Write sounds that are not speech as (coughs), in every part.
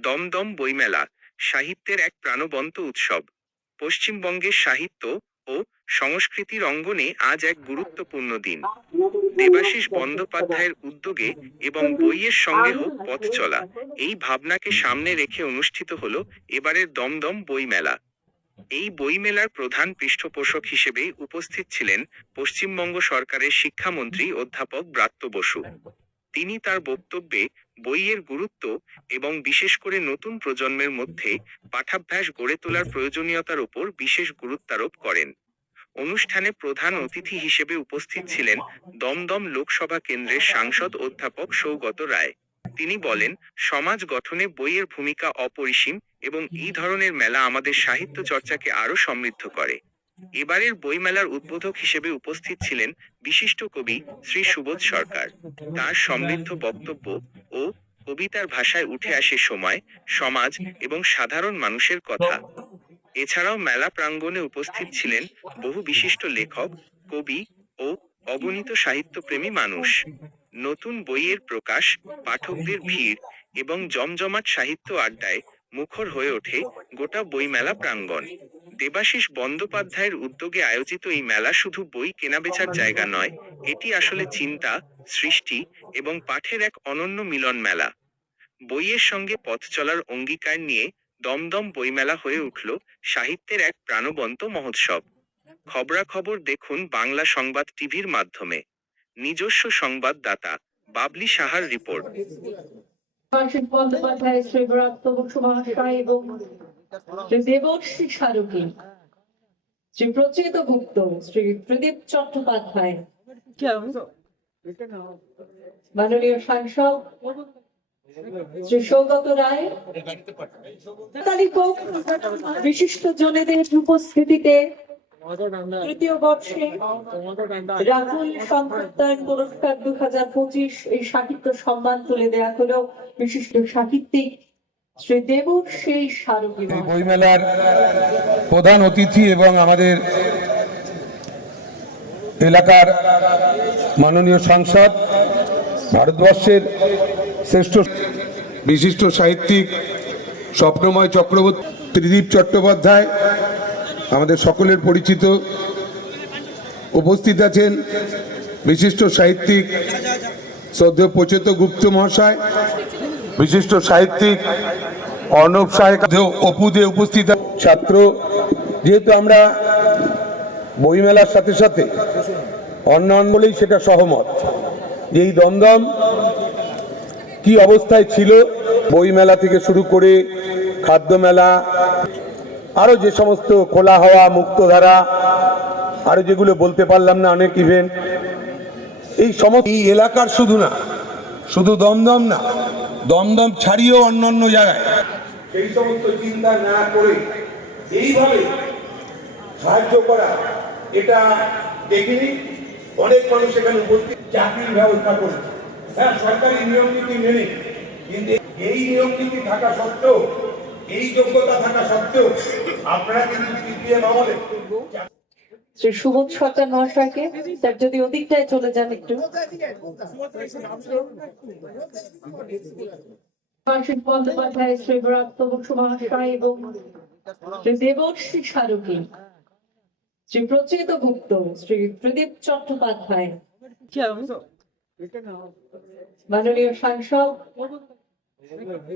দমদম বইমেলা সাহিত্যের এক প্রাণবন্ত উৎসব। পশ্চিমবঙ্গের সাহিত্য ও সংস্কৃতির অঙ্গনে আজ এক গুরুত্বপূর্ণ দিন। দেবাশিস বন্দ্যোপাধ্যায়ের উদ্যোগে এবং বইয়ের সঙ্গে হোক পথ চলা, এই ভাবনাকে সামনে রেখে অনুষ্ঠিত হল এবারের দমদম বইমেলা। এই বইমেলার প্রধান পৃষ্ঠপোষক হিসেবে উপস্থিত ছিলেন পশ্চিমবঙ্গ সরকারের শিক্ষামন্ত্রী অধ্যাপক ব্রাত্য বসু। তিনি তার বক্তব্যে বইয়ের গুরুত্ব এবং বিশেষ করে নতুন প্রজন্মের মধ্যে পাঠাভ্যাস গড়ে তোলার প্রয়োজনীয়তার উপর বিশেষ গুরুত্বারোপ করেন। অনুষ্ঠানে প্রধান অতিথি হিসেবে উপস্থিত ছিলেন দমদম লোকসভা কেন্দ্রের সাংসদ অধ্যাপক সৌগত রায়। তিনি বলেন, সমাজ গঠনে বইয়ের ভূমিকা অপরিসীম এবং এই ধরনের মেলা আমাদের সাহিত্য চর্চাকে আরও সমৃদ্ধ করে। এবারের বইমেলার উদ্বোধক হিসেবে উপস্থিত ছিলেন বিশিষ্ট কবি শ্রী সুবোধ সরকার। তার সমৃদ্ধ বক্তব্য ও কবিতার ভাষায় উঠে আসে সময়, সমাজ এবং সাধারণ মানুষের কথা। এছাড়াও মেলা প্রাঙ্গণে উপস্থিত ছিলেন বহু বিশিষ্ট লেখক, কবি ও অগণিত সাহিত্যপ্রেমী মানুষ। নতুন বইয়ের প্রকাশ, পাঠকদের ভিড় এবং জমজমাট সাহিত্য আড্ডায় মুখর হয়ে ওঠে গোটা বইমেলা প্রাঙ্গণ। দেবাশিস বন্দ্যোপাধ্যায়ের উদ্যোগে আয়োজিত এই মেলা শুধু বই কেনাবেচার জায়গা নয়, এটি আসলে চিন্তা, সৃষ্টি এবং পাঠের এক অনন্য মিলন মেলা। বইয়ের সঙ্গে পথ চলার অঙ্গীকার নিয়ে দমদম বইমেলা হয়ে উঠল সাহিত্যের এক প্রাণবন্ত মহোৎসব। খবরাখবর দেখুন বাংলা সংবাদ টিভির মাধ্যমে। নিজস্ব সংবাদদাতা, বাবলি সাহার রিপোর্ট। দেবশ্রী স্মারকী শ্রী প্রচেত গুপ্ত, শ্রী প্রদীপ চট্টোপাধ্যায়। মাননীয় সাংসদ, শ্রী সৌগত রায়। বিশিষ্ট জনেদের উপস্থিতিতে তৃতীয় বর্ষে রাহুল সংকীর্তন পুরস্কার দু হাজার পঁচিশ এই সাহিত্য সম্মান তুলে দেওয়া হলো বিশিষ্ট সাহিত্যিক এই বইমেলার প্রধান অতিথি এবং আমাদের এলাকার মাননীয় সাংসদ ভারতবর্ষের শ্রেষ্ঠ বিশিষ্ট সাহিত্যিক স্বপ্নময় চক্রবর্তী ত্রিদীপ চট্টোপাধ্যায় আমাদের সকলের পরিচিত উপস্থিত আছেন বিশিষ্ট সাহিত্যিক শ্রদ্ধেয় প্রচেত গুপ্ত মহাশয় বিশিষ্ট সাহিত্যিক অর্ণব সাহেব অপুদে উপস্থিত ছাত্র। যেহেতু আমরা বইমেলার সাথে সাথে অন্যান্য বলেই সেটা সহমত, যে এই দমদম কি অবস্থায় ছিল, বইমেলা থেকে শুরু করে খাদ্য মেলা আরও যে সমস্ত খোলা হওয়া মুক্তধারা আরও যেগুলো বলতে পারলাম না অনেক ইভেন্ট এই সমস্ত এই এলাকার শুধু না, শুধু দমদম না দমদম ছাড়িয়েও অন্য জায়গায়। সেই সমস্ত চিন্তা না করে এইভাবে সাহায্য করা এটা দেখিনি। অনেক মানুষ এখানে উপস্থিত। চাকরির ব্যবস্থা করেছে। হ্যাঁ সরকারি নিয়ম নীতি মেনে। কিন্তু এই নিয়ম নীতি থাকা সত্ত্বেও এই যোগ্যতা থাকা সত্ত্বেও আপনারা কিন্তু আমলে শ্রী সুবোধ সরকার মহাশয়কে। তার যদি ওদিকটায় চলে যান একটু। বন্দ্যোপাধ্যায় শ্রী শ্রী দেবশ্রী গুপ্ত, শ্রী প্রদীপ চট্টোপাধ্যায়। সাংসদ,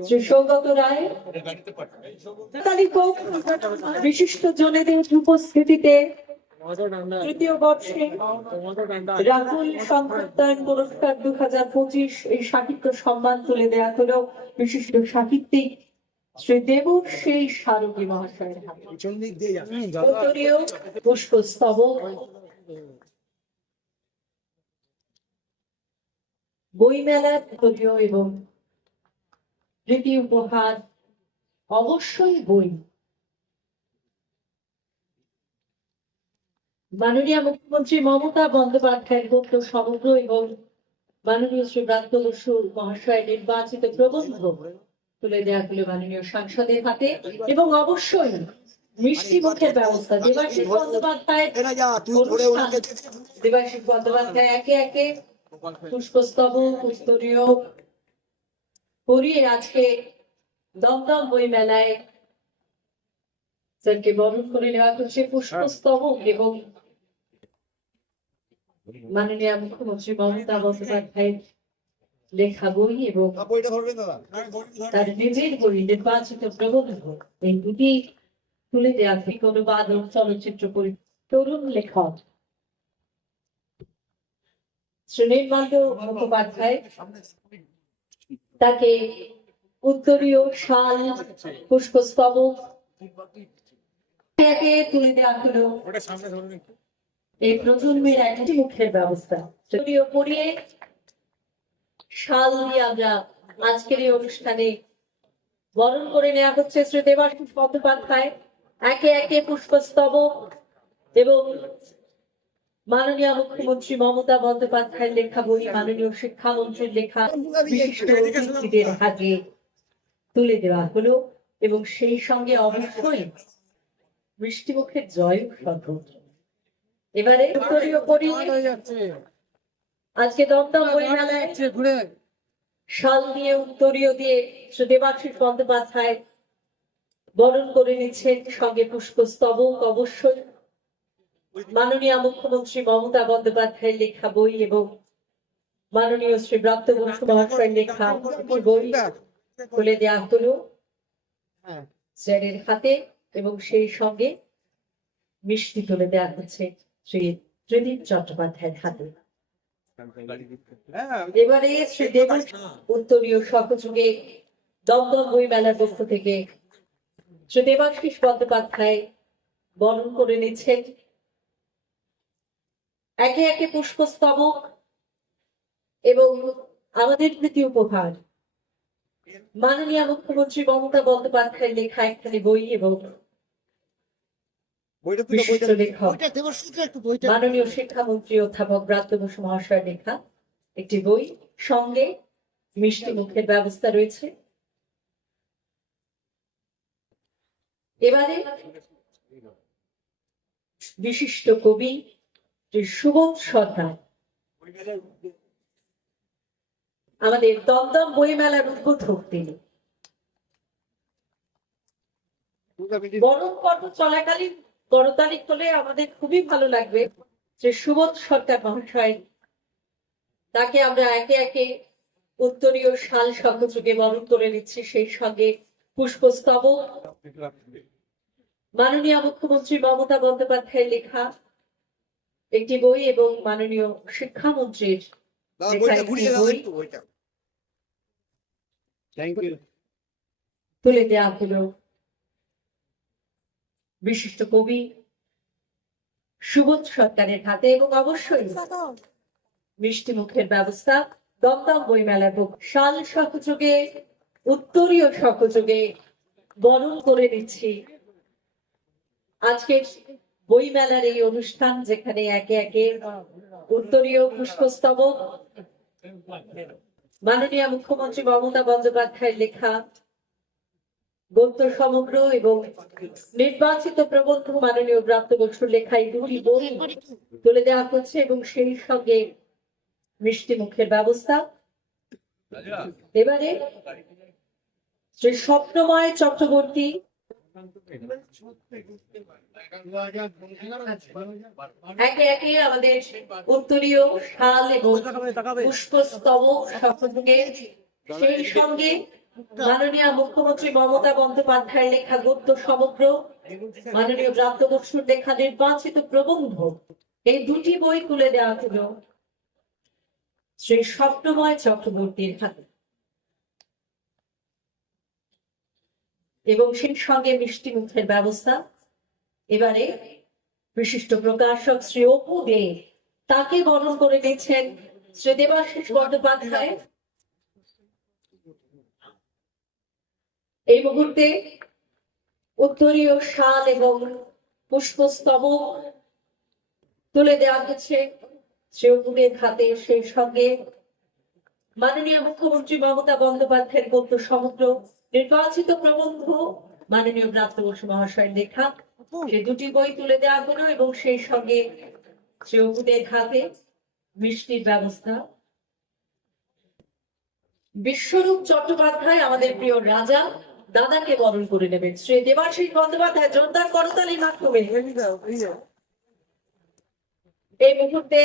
শ্রী সৌগত রায়। বিশিষ্ট জনেদের উপস্থিতিতে তৃতীয় পুরস্কার দু হাজার পঁচিশ, এই সাহিত্য সম্মান তুলে বিশিষ্ট সাহিত্যিক সেই বইমেলার এবং প্রীতি উপহার অবশ্যই বই। মাননীয় মুখ্যমন্ত্রী মমতা বন্দ্যোপাধ্যায়ের পত্র সমগ্র এবং মাননীয় শ্রী ব্রাত্য বসু মহাশয়ের নির্বাচিত প্রবন্ধ তুলে দেওয়া হলো মাননীয় সাংসদের হাতে। এবং অবশ্যই মিষ্টি মুখের ব্যবস্থা। দেবাশিস বন্দ্যোপাধ্যায় দেবাশিস বন্দ্যোপাধ্যায় একে একে পুষ্পস্তবক উত্তরীয় করিয়ে আজকে দমদম বই মেলায় স্যারকে বরণ করে নেওয়া হচ্ছে পুষ্পস্তবক এবং মাননীয় মুখ্যমন্ত্রী মমতা বন্দ্যোপাধ্যায়ের লেখা বই এবং দাদা। তার নিজের বই নির্বাচিত প্রবন্ধ। এই দুটি তুলে দেওয়া চলচ্চিত্র পরি তরুণ লেখক? মুখোপাধ্যায় তাকে উত্তরীয় শাল পুষ্পস্তবক তুলে দেওয়া হলো এই প্রজন্মের একটি মুখের ব্যবস্থা। যদিও পড়িয়ে শাল দিয়ে আমরা আজকের এই অনুষ্ঠানে বরণ করে নেওয়া হচ্ছে শ্রী দেবাশিস বন্দ্যোপাধ্যায়। একে একে পুষ্পস্তবক এবং মাননীয় মুখ্যমন্ত্রী মমতা বন্দ্যোপাধ্যায়ের লেখা বই, মাননীয় শিক্ষামন্ত্রীর লেখা বিশিষ্ট অতিথিদের হাতে তুলে দেওয়া হলো এবং সেই সঙ্গে অবশ্যই মিষ্টিমুখের জয় সর্বত্র। এবারে উত্তরীয় পরি আজকে দমদম বই মেলায় শাল দিয়ে উত্তরীয় দিয়ে দেবাশিস বন্দ্যোপাধ্যায় বরণ করে নিচ্ছেন সঙ্গে পুষ্পস্তবক অবশ্যই। মাননীয় মুখ্যমন্ত্রী মমতা বন্দ্যোপাধ্যায়ের লেখা বই এবং মাননীয় শ্রী ব্রাত্য বসু মহাশয়ের লেখা বই তুলে দেওয়া হলো। স্যারের হাতে এবং সেই সঙ্গে মিষ্টি তুলে দেওয়া হচ্ছে। শ্রী ত্রিদীপ চট্টোপাধ্যায়ের হাতে। হ্যাঁ এবারে শ্রী দেব উত্তরীয় সহযোগে দমদম বই মেলার পক্ষ থেকে শ্রী দেবাশিস বন্দ্যোপাধ্যায় বরণ করে নিচ্ছেন। একে একে পুষ্পস্তবক এবং আমাদের প্রীতি উপহার। মাননীয় মুখ্যমন্ত্রী মমতা বন্দ্যোপাধ্যায়ের লেখা একখানি বই এবং বিশিষ্ট বইটা লেখক। বইটা দেবো শুধু একটু বইটা। মাননীয় শিক্ষামন্ত্রী অধ্যাপক ব্রাত্য বসু মহাশয়ের লেখা। একটি বই সঙ্গে মিষ্টি মুখের ব্যবস্থা রয়েছে। এবারে বিশিষ্ট কবি শ্রী সুবোধ সরকার। আমাদের দমদম বই মেলার উদ্বোধক তিনি। মিনিট পর্ব চলাকালীন করতালিক হলে আমাদের খুবই ভালো লাগবে যে সুবোধ সরকার মহাশয় তাকে আমরা একে একে উত্তরীয় শাল সহযোগে বরণ করে নিচ্ছি সেই সঙ্গে পুষ্পস্তবক। মাননীয় মুখ্যমন্ত্রী মমতা বন্দ্যোপাধ্যায়ের লেখা একটি বই এবং মাননীয় শিক্ষামন্ত্রীর তুলে দেওয়া হলো। বিশিষ্ট কবি সুবোধ সরকারের হাতে এবং অবশ্যই মিষ্টি মুখের ব্যবস্থা, দমদম বই মেলার হোক শাল সহযোগে, উত্তরীয় সহযোগে বরণ করে নিচ্ছি। আজকের বই মেলার এই অনুষ্ঠান যেখানে একে একে উত্তরীয় পুষ্পস্তবক, মাননীয় মুখ্যমন্ত্রী মমতা বন্দ্যোপাধ্যায়ের লেখা গদ্য সমগ্র এবং নির্বাচিত প্রবন্ধ মাননীয় প্রাপ্ত বসুর লেখা এই দুটি বই তুলে দেওয়া হচ্ছে এবং সেই সঙ্গে মিষ্টি মুখের ব্যবস্থা। এবারে শ্রী স্বপ্নময় চক্রবর্তী। একে একে আমাদের উত্তরীয় শাল এবং পুষ্পস্তবক সহযোগে সেই সঙ্গে মাননীয় মুখ্যমন্ত্রী মমতা বন্দ্যোপাধ্যায়ের লেখা গদ্য সমগ্র মাননীয় প্রাপ্ত বসুর লেখা নির্বাচিত প্রবন্ধ, এই দুটি বই তুলে দেওয়া হলো শ্রী স্বপ্নময় চক্রবর্তীর হাতে। এবং সেই সঙ্গে মিষ্টি মুখের ব্যবস্থা। এবারে বিশিষ্ট প্রকাশক শ্রী অপু দে তাকে বরণ করে নিয়েছেন শ্রী দেবাশিস বন্দ্যোপাধ্যায়। এই মুহূর্তে উত্তরীয় শাল এবং পুষ্পস্তবক তুলে দেওয়া হচ্ছে শ্রী অপুদের হাতে সেই সঙ্গে মাননীয় মুখ্যমন্ত্রী মমতা বন্দ্যোপাধ্যায়ের গদ্য সমগ্র নির্বাচিত প্রবন্ধ, মাননীয় প্রাপ্ত বসু মহাশয়ের লেখা। সে দুটি বই তুলে দেওয়া হলো এবং সেই সঙ্গে শ্রী অপুদের হাতে মিষ্টির ব্যবস্থা। বিশ্বরূপ চট্টোপাধ্যায়, আমাদের প্রিয় রাজা দাদাকে বরণ করে নেবেন। শ্রী দেবাশিস বন্দ্যোপাধ্যায় জোরদার করতালির মাধ্যমে। এই মুহূর্তে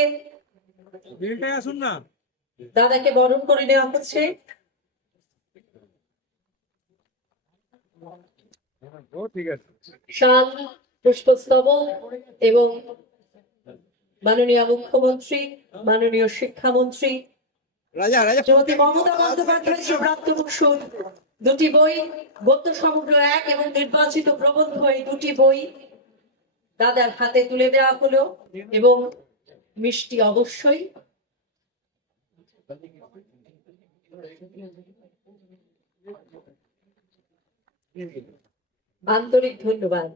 দাদাকে বরণ করে নেওয়া হচ্ছে। শাল পুষ্পস্তবক এবং মাননীয় মুখ্যমন্ত্রী মাননীয় শিক্ষামন্ত্রী রাজা রাজা। মমতা বন্দ্যোপাধ্যায় সুব্রাত বসুর দুটি বই গদ্য সমগ্র এক এবং নির্বাচিত প্রবন্ধ এই দুটি বই দাদার হাতে তুলে দেওয়া হলো এবং মিষ্টি অবশ্যই। আন্তরিক ধন্যবাদ।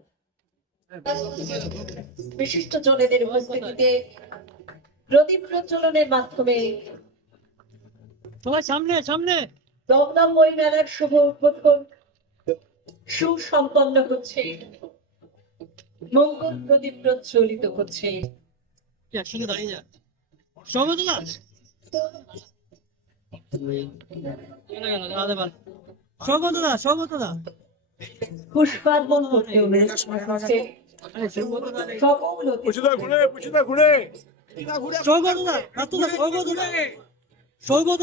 বিশিষ্ট জনেদের উপস্থিতিতে প্রদীপ প্রজ্বলনের মাধ্যমে সবাই সামনে সামনে। দমদম বই মেলার শুভ উদ্বোধন। সুসম্পন্ন হচ্ছে। মঙ্গল প্রদীপ প্রজ্বলিত হচ্ছে। একসঙ্গে দাঁড়িয়ে যা সৌগত দা সৌগত দা সৌগত দা পুষ্পার্পণ করতে হচ্ছে সকল অতিথি। সৌগত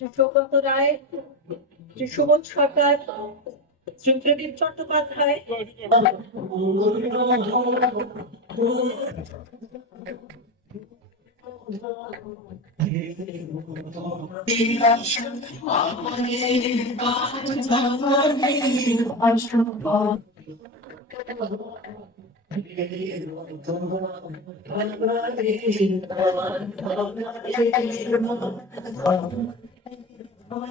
শ্রী রায় শ্রী সুবোধ সরকার শ্রী প্রদীপ চট্টোপাধ্যায়। পুরস্কার সেই পুরস্কার নির্দিষ্ট সময় ঘোষণা করতে হবে সেখানে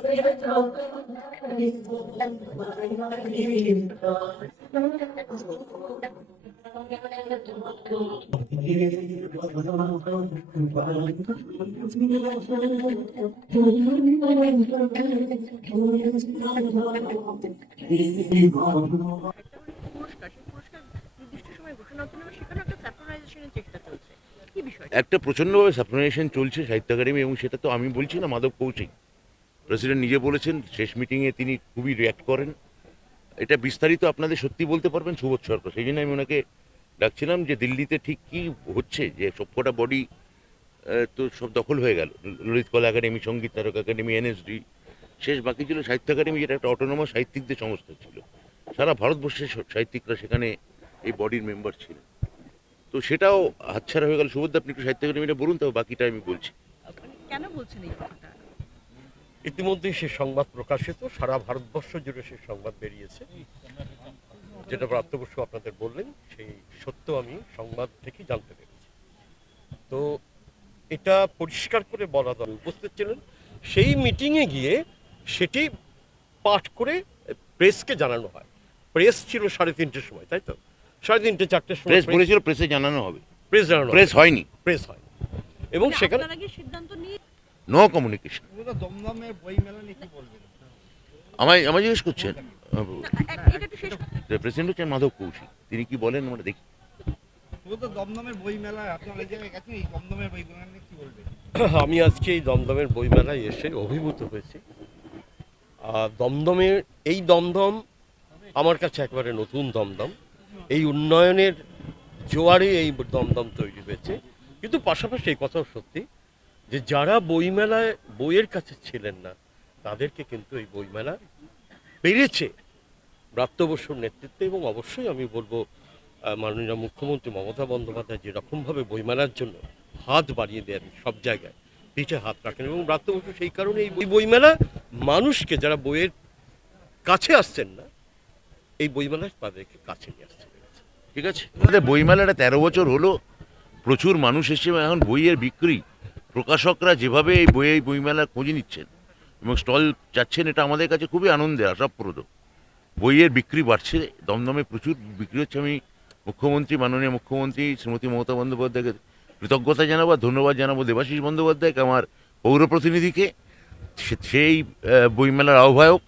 একটা প্রচণ্ডভাবে সাপ্লিমেশন চলছে সাহিত্য একাডেমি এবং সেটা তো আমি বলছি না মাধব কৌশিক। প্রেসিডেন্ট নিজে বলেছেন, শেষ মিটিংয়ে তিনি খুবই রিয়াক্ট করেন। এটা বিস্তারিত আপনাদের সত্যি বলতে পারবেন সুবোধ সরকার। সেই জন্য আমি ওনাকে ডাকছিলাম যে দিল্লিতে ঠিক কি হচ্ছে, যে সবকটা বডি তো সব দখল হয়ে গেল। ললিত কলা একাডেমি, সংগীত তারক একাডেমি এনএসডি শেষ বাকি ছিল সাহিত্য একাডেমি, যেটা একটা অটোনমাস সাহিত্যিকদের সংস্থা ছিল। সারা ভারতবর্ষের সাহিত্যিকরা সেখানে এই বডির মেম্বার ছিলেন। তো সেটাও হাতছাড়া হয়ে গেল। সুবোধ, আপনি একটু সাহিত্য একাডেমিটা বলুন তো বাকিটা আমি বলছি। কেন বলছেন এই কথাটা? ইতিমধ্যে সে সংবাদ প্রকাশিত সারা ভারতবর্ষ জুড়ে সে সংবাদ বেরিয়েছে। যেটা প্রাপ্ত বসু আপনাদের বললেন সেই সত্য আমি সংবাদ থেকে জানতে পেরেছি। তো এটা পরিষ্কার করে বলা দরকার। উপস্থিত ছিলেন সেই মিটিংয়ে গিয়ে সেটি পাঠ করে প্রেসকে জানানো হয়। প্রেস ছিল সাড়ে তিনটের সময় তাই তো? সাড়ে তিনটে চারটের সময় প্রেস বলেছিল প্রেসে জানানো হবে। প্রেস জানানো প্রেস হয়নি। প্রেস হয় এবং সেখানে সিদ্ধান্ত নিয়ে নো কমিউনিকেশন দমদমের বই মেলা নিয়ে কি বলবেন? আমায় আমায় জিজ্ঞেস করছেন? প্রেসিডেন্ট হচ্ছেন মাধব কৌশিক। তিনি কি বলেন? আমরা দেখি। (coughs) আমি আজকে এই দমদমের বইমেলায় এসে অভিভূত হয়েছি। আর দমদমের এই দমদম আমার কাছে একবারে নতুন দমদম। এই উন্নয়নের জোয়ারে এই দমদম তৈরি হয়েছে। কিন্তু পাশাপাশি এই কথাও সত্যি যে যারা বইমেলায়, বইয়ের কাছে ছিলেন না, তাদেরকে কিন্তু এই বইমেলা পেরেছে। ব্রাত্য বসুর নেতৃত্বে এবং অবশ্যই আমি বলব মাননীয় মুখ্যমন্ত্রী মমতা বন্দ্যোপাধ্যায় যেরকমভাবে বইমেলার জন্য হাত বাড়িয়ে দেন সব জায়গায়, পিঠে হাত রাখেন এবং ব্রাত্য বসু সেই কারণে এই বই বইমেলা মানুষকে যারা বইয়ের কাছে আসছেন না, এই বইমেলা তাদেরকে কাছে নিয়ে আসছে ঠিক আছে? বইমেলাটা তেরো বছর হলো, প্রচুর মানুষ এসে এখন বইয়ের বিক্রি প্রকাশকরা যেভাবে এই বই এই বইমেলার খোঁজ নিচ্ছেন এবং স্টল যাচ্ছেন এটা আমাদের কাছে খুবই আনন্দের আশাপ্রদ। বইয়ের বিক্রি বাড়ছে, দমদমে প্রচুর বিক্রি হচ্ছে। আমি মুখ্যমন্ত্রী, মাননীয় মুখ্যমন্ত্রী শ্রীমতী মমতা বন্দ্যোপাধ্যায়কে কৃতজ্ঞতা জানাব ধন্যবাদ জানাব দেবাশিস বন্দ্যোপাধ্যায়কে, আমার পৌর প্রতিনিধিকে সেই বইমেলার আহ্বায়ক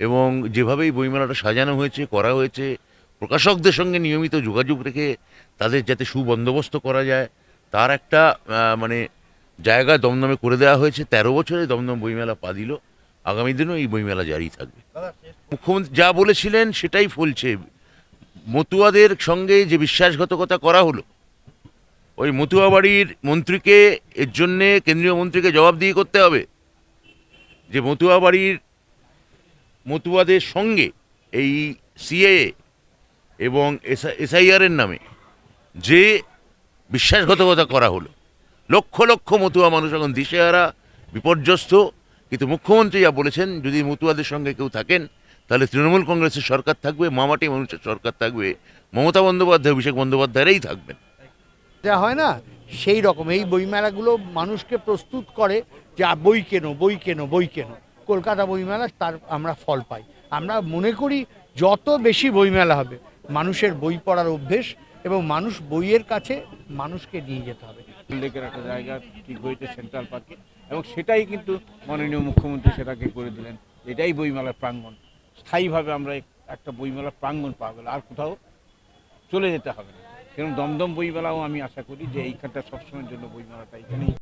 এবং যেভাবে এই বইমেলাটা সাজানো হয়েছে, করা হয়েছে, প্রকাশকদের সঙ্গে নিয়মিত যোগাযোগ রেখে তাদের যাতে সুবন্দোবস্ত করা যায়, তার একটা মানে জায়গা দমদমে করে দেওয়া হয়েছে। তেরো বছরে দমদম বইমেলা পা দিল। আগামী দিনেও এই বইমেলা জারি থাকবে। মুখ্যমন্ত্রী যা বলেছিলেন সেটাই ফলছে। মতুয়াদের সঙ্গে যে বিশ্বাসঘাতকতা করা হলো ওই মতুয়া বাড়ির মন্ত্রীকে এর জন্যে কেন্দ্রীয় মন্ত্রীকে জবাবদিহি করতে হবে যে মতুয়া বাড়ির মতুয়াদের সঙ্গে এই সিএ এবং এসআইআর এর নামে যে বিশ্বাসঘাতকতা করা হলো লক্ষ লক্ষ মতুয়া মানুষ এখন দিশেহারা, বিপর্যস্ত। কিন্তু মুখ্যমন্ত্রী যা বলেছেন, যদি মতুয়াদের সঙ্গে কেউ থাকেন, তাহলে তৃণমূল কংগ্রেসের সরকার থাকবে, মামাটি মানুষের সরকার থাকবে, মমতা বন্দ্যোপাধ্যায়, অভিষেক বন্দ্যোপাধ্যায়েরই থাকবেন। যা হয় না, সেই রকম, এই বইমেলাগুলো মানুষকে প্রস্তুত করে যে বই কেনো বই কেনো বই কেনো। কলকাতা বইমেলা, তার আমরা ফল পাই। আমরা মনে করি, যত বেশি বইমেলা হবে, মানুষের বই পড়ার অভ্যেস এবং মানুষ বইয়ের কাছে মানুষকে নিয়ে যেতে হবে। লেকের একটা জায়গা ঠিক হয়েছে সেন্ট্রাল পার্কে। এবং সেটাই কিন্তু মাননীয় মুখ্যমন্ত্রী সেটাকে করে দিলেন। এটাই বইমেলার প্রাঙ্গণ। স্থায়ীভাবে আমরা একটা বইমেলার প্রাঙ্গণ পাওয়া গেল। আর কোথাও চলে যেতে হবে না। কারণ দমদম বইমেলাও আমি আশা করি যে এইখানটা সবসময়ের জন্য বইমেলাটা এখানেই